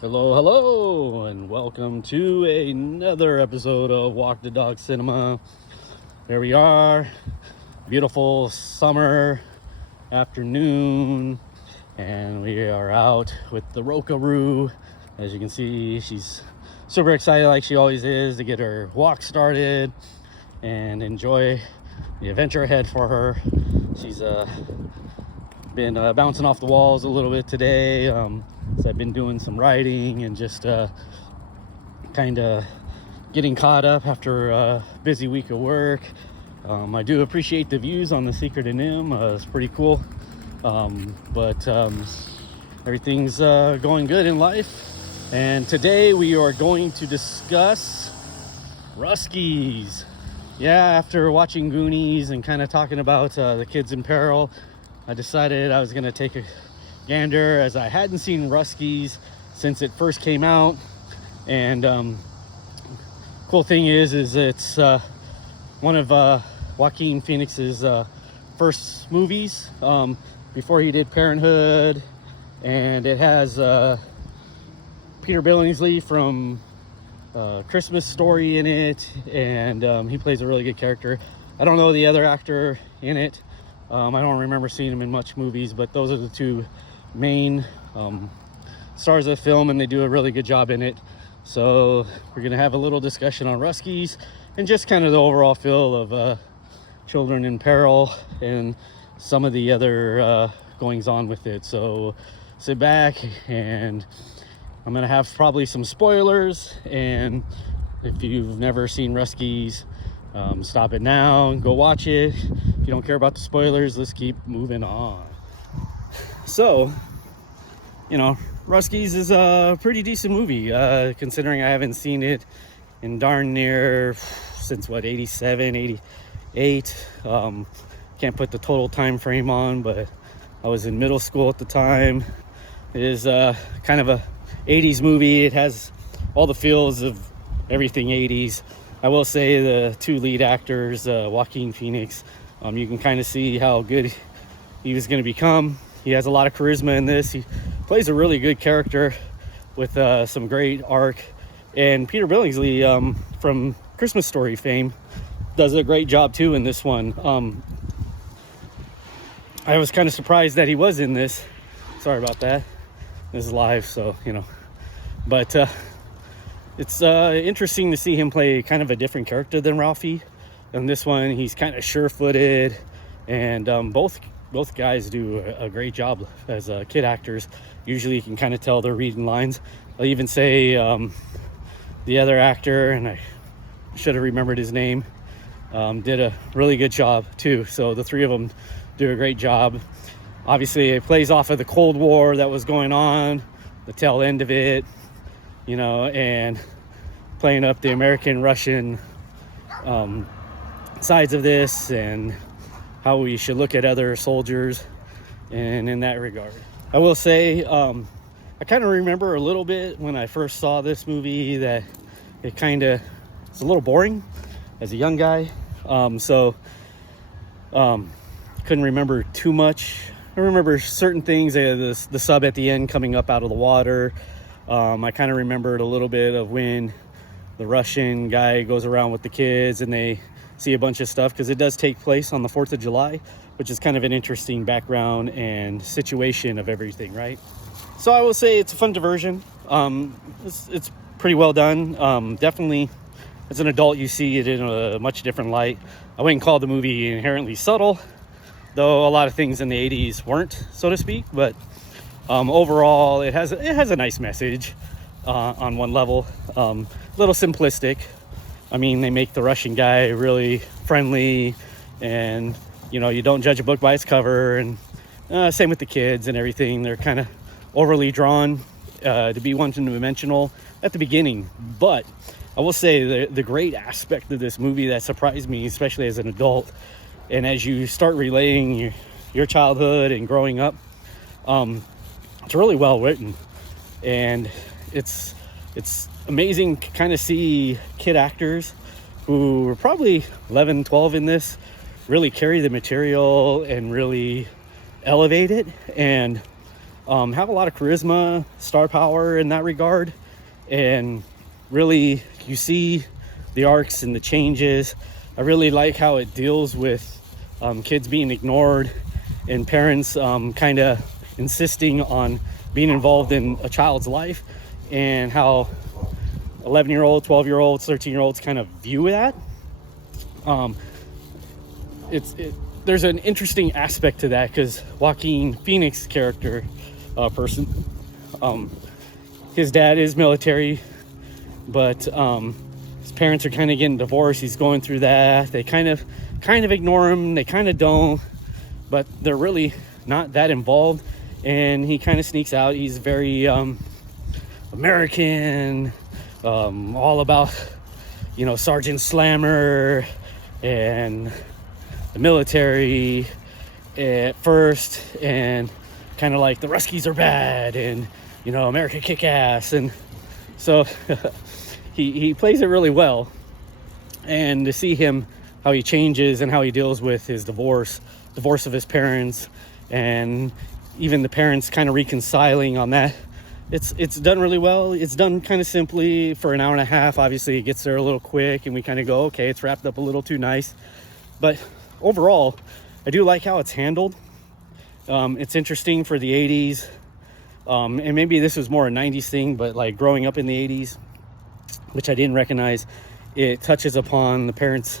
Hello, and welcome to another episode of Walk the Dog Cinema. Here we are, beautiful summer afternoon, and we are out with the Rokaroo. As you can see, she's super excited, like she always is, to get her walk started and enjoy the adventure ahead for her. She's been bouncing off the walls a little bit today. So I've been doing some writing and just kind of getting caught up after a busy week of work. I do appreciate the views on The Secret of Nim. It's pretty cool. But everything's going good in life. And today we are going to discuss Russkies. Yeah, after watching Goonies and kind of talking about the kids in peril, I decided I was going to take a gander, as I hadn't seen Russkies since it first came out. And cool thing is it's one of Joaquin Phoenix's first movies before he did Parenthood, and it has Peter Billingsley from Christmas Story in it, and he plays a really good character. I don't know the other actor in it. I don't remember seeing him in much movies, but those are the two main stars of the film, and they do a really good job in it. So we're gonna have a little discussion on Russkies and just kind of the overall feel of children in peril and some of the other goings on with it. So sit back, and I'm gonna have probably some spoilers, and if you've never seen Russkies, stop it now and go watch it. If you don't care about the spoilers, let's keep moving on. So, Russkies is a pretty decent movie, considering I haven't seen it in darn near since 87, 88. Can't put the total time frame on, but I was in middle school at the time. It is kind of a 80s movie. It has all the feels of everything 80s. I will say the two lead actors, Joaquin Phoenix, you can kind of see how good he was going to become. He has a lot of charisma in this. He plays a really good character with some great arc. And Peter Billingsley from Christmas Story fame does a great job too in this one. I was kind of surprised that he was in this. Sorry about that. This is live, so, But it's interesting to see him play kind of a different character than Ralphie. In this one, he's kind of sure-footed, and both guys do a great job as kid actors. Usually you can kind of tell they're reading lines. I'll even say the other actor, and I should have remembered his name, did a really good job too. So the three of them do a great job. Obviously it plays off of the Cold War that was going on, the tail end of it, and playing up the American-Russian sides of this, and how we should look at other soldiers, and in that regard. I will say, I kind of remember a little bit when I first saw this movie that it's a little boring as a young guy. Couldn't remember too much. I remember certain things, the sub at the end coming up out of the water. I kind of remembered a little bit of when the Russian guy goes around with the kids and they see a bunch of stuff, because it does take place on the 4th of July, which is kind of an interesting background and situation of everything, right? So I will say it's a fun diversion. It's pretty well done. Definitely, as an adult, you see it in a much different light. I wouldn't call the movie inherently subtle, though a lot of things in the 80s weren't, so to speak. But overall, it has a nice message on one level. A little simplistic. I mean, they make the Russian guy really friendly, and you don't judge a book by its cover, and same with the kids and everything. They're kind of overly drawn to be one-dimensional at the beginning. But I will say the great aspect of this movie that surprised me, especially as an adult, and as you start relaying your childhood and growing up, it's really well written, and it's amazing to kind of see kid actors who were probably 11, 12 in this really carry the material and really elevate it. And have a lot of charisma, star power in that regard. And really, you see the arcs and the changes. I really like how it deals with kids being ignored and parents kind of insisting on being involved in a child's life, and how 11-year-olds, 12-year-olds, 13-year-olds kind of view that. There's an interesting aspect to that, because Joaquin Phoenix's character his dad is military, but his parents are kind of getting divorced. He's going through that. They kind of ignore him. They kind of don't, but they're really not that involved. And he kind of sneaks out. He's very American, all about, Sergeant Slammer and the military at first, and kind of like the Russkies are bad, and America kick ass. And so he plays it really well. And to see him, how he changes and how he deals with his divorce of his parents, and even the parents kind of reconciling on that, it's done really well. It's done kind of simply for an hour and a half. Obviously it gets there a little quick, and we kind of go, okay, it's wrapped up a little too nice. But overall, I do like how it's handled. It's interesting for the 80s, and maybe this was more a 90s thing, but like growing up in the 80s, which I didn't recognize, it touches upon the parents,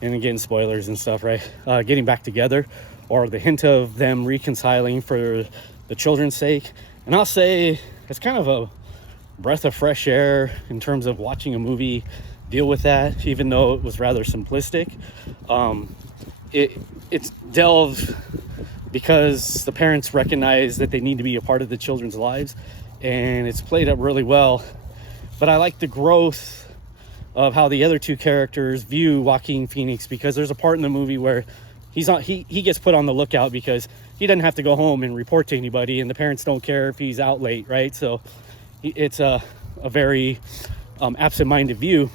and again, spoilers and stuff, right? Getting back together, or the hint of them reconciling for the children's sake. And I'll say it's kind of a breath of fresh air in terms of watching a movie deal with that, even though it was rather simplistic. It's delved because the parents recognize that they need to be a part of the children's lives, and it's played up really well. But I like the growth of how the other two characters view Joaquin Phoenix, because there's a part in the movie where he gets put on the lookout because he doesn't have to go home and report to anybody, and the parents don't care if he's out late, right? So it's a very absent-minded view.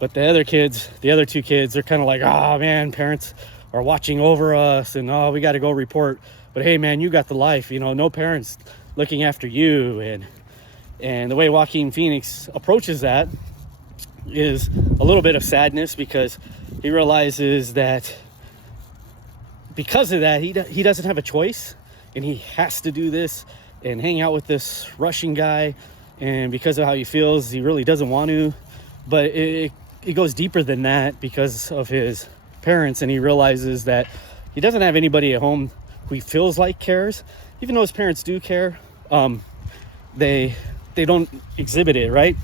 But the other two kids, they're kind of like, oh man, parents are watching over us, and oh, we got to go report. But hey man, you got the life, no parents looking after you. And the way Joaquin Phoenix approaches that is a little bit of sadness, because he realizes that because of that, he doesn't have a choice, and he has to do this and hang out with this Russian guy. And because of how he feels, he really doesn't want to. But it goes deeper than that because of his parents, and he realizes that he doesn't have anybody at home who he feels like cares, even though his parents do care. They don't exhibit it, right?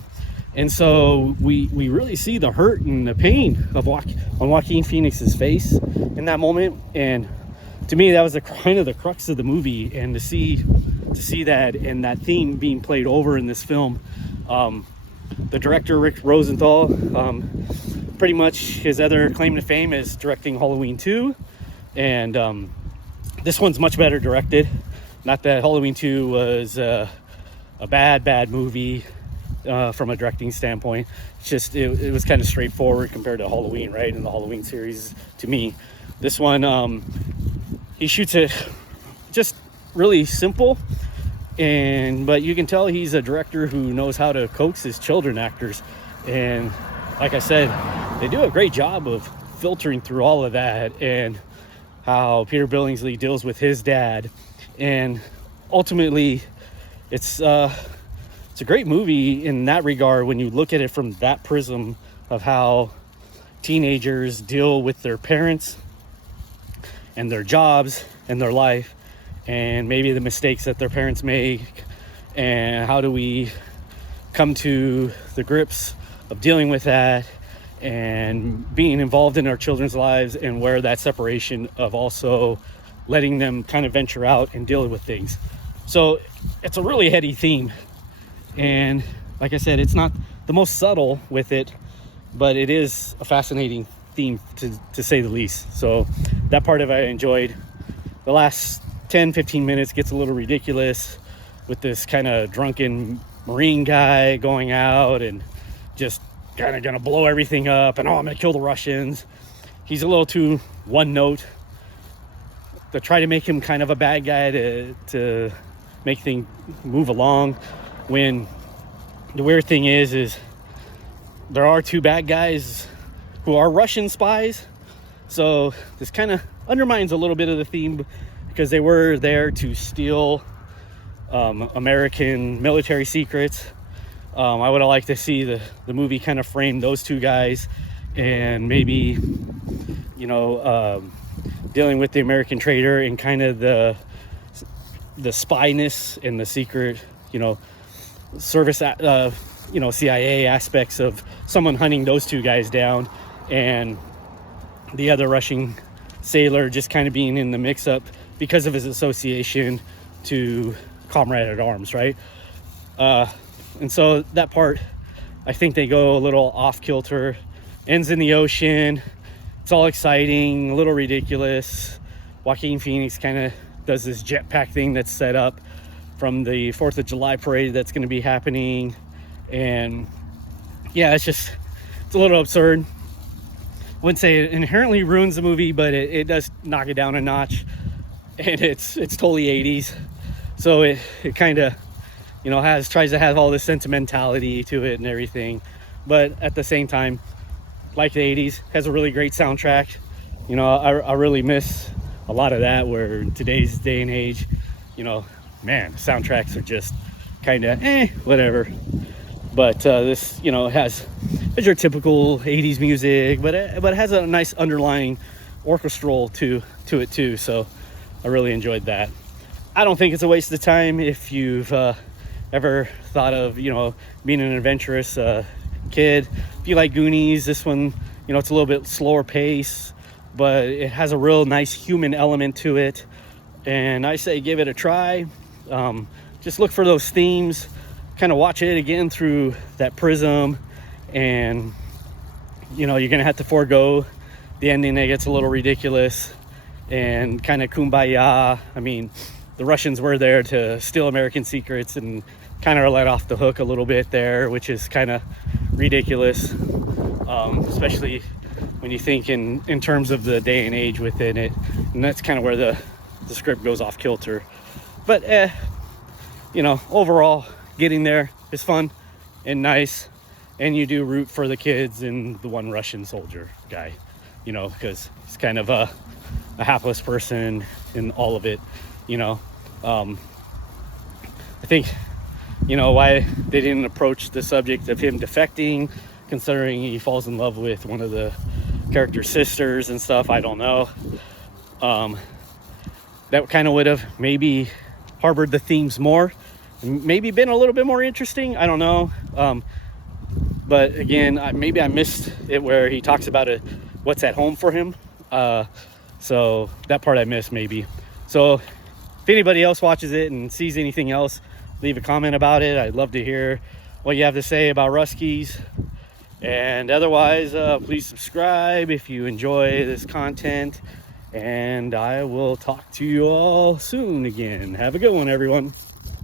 And so we really see the hurt and the pain of on Joaquin Phoenix's face in that moment. And to me, that was kind of the crux of the movie. And to see that, and that theme being played over in this film, the director Rick Rosenthal, pretty much his other claim to fame is directing Halloween 2, and this one's much better directed. Not that Halloween 2 was a bad movie from a directing standpoint. It's just it was kind of straightforward compared to Halloween, right? In the Halloween series, to me, this one he shoots it just really simple, but you can tell he's a director who knows how to coax his children actors. And like I said, they do a great job of filtering through all of that, and how Peter Billingsley deals with his dad. And ultimately, it's a great movie in that regard when you look at it from that prism of how teenagers deal with their parents and their jobs and their life, and maybe the mistakes that their parents make, and how do we come to the grips of dealing with that and being involved in our children's lives, and where that separation of also letting them kind of venture out and deal with things. So it's a really heady theme, and like I said, it's not the most subtle with it, but it is a fascinating theme to say the least. So that part of it I enjoyed. The last 10-15 minutes gets a little ridiculous with this kind of drunken Marine guy going out and just kind of gonna blow everything up, and I'm gonna kill the Russians. He's a little too one note to try to make him kind of a bad guy to make things move along. When the weird thing is there are two bad guys who are Russian spies. So this kind of undermines a little bit of the theme, because they were there to steal American military secrets. I would have liked to see the movie kind of frame those two guys, and maybe, you know, dealing with the American traitor and kind of the spyness and the secret, you know, service, you know, CIA aspects of someone hunting those two guys down, and the other Russian sailor just kind of being in the mix-up because of his association to Comrade at Arms, right? And so that part, I think they go a little off kilter. Ends in the ocean. It's all exciting, a little ridiculous. Joaquin Phoenix kind of does this jetpack thing that's set up from the 4th of July parade that's going to be happening. And yeah, it's a little absurd. I wouldn't say it inherently ruins the movie, but it does knock it down a notch. And it's totally 80s. So it kind of, you know, tries to have all this sentimentality to it and everything. But at the same time, like the 80s, has a really great soundtrack. You know, I really miss a lot of that, where in today's day and age, you know, man, soundtracks are just kind of whatever. But this, you know, has your typical 80s music, but it has a nice underlying orchestral to it too. So I really enjoyed that. I don't think it's a waste of time if you've ever thought of, you know, being an adventurous kid. If you like Goonies, this one, you know, it's a little bit slower pace, but it has a real nice human element to it. And I say give it a try. Just look for those themes, kind of watch it again through that prism, and, you know, you're gonna have to forego the ending that gets a little ridiculous and kind of kumbaya. I mean, the Russians were there to steal American secrets and kind of let off the hook a little bit there, which is kind of ridiculous, especially when you think in terms of the day and age within it. And that's kind of where the script goes off kilter. But, you know, overall, getting there is fun and nice. And you do root for the kids and the one Russian soldier guy, you know, because he's kind of a hapless person in all of it. You know, I think, you know, why they didn't approach the subject of him defecting, considering he falls in love with one of the character's sisters and stuff, I don't know. That kind of would have maybe harbored the themes more, maybe been a little bit more interesting, I don't know. But again, maybe I missed it where he talks about what's at home for him. So that part I missed maybe. So if anybody else watches it and sees anything else, leave a comment about it. I'd love to hear what you have to say about Russkies. And otherwise, please subscribe if you enjoy this content. And I will talk to you all soon again. Have a good one, everyone.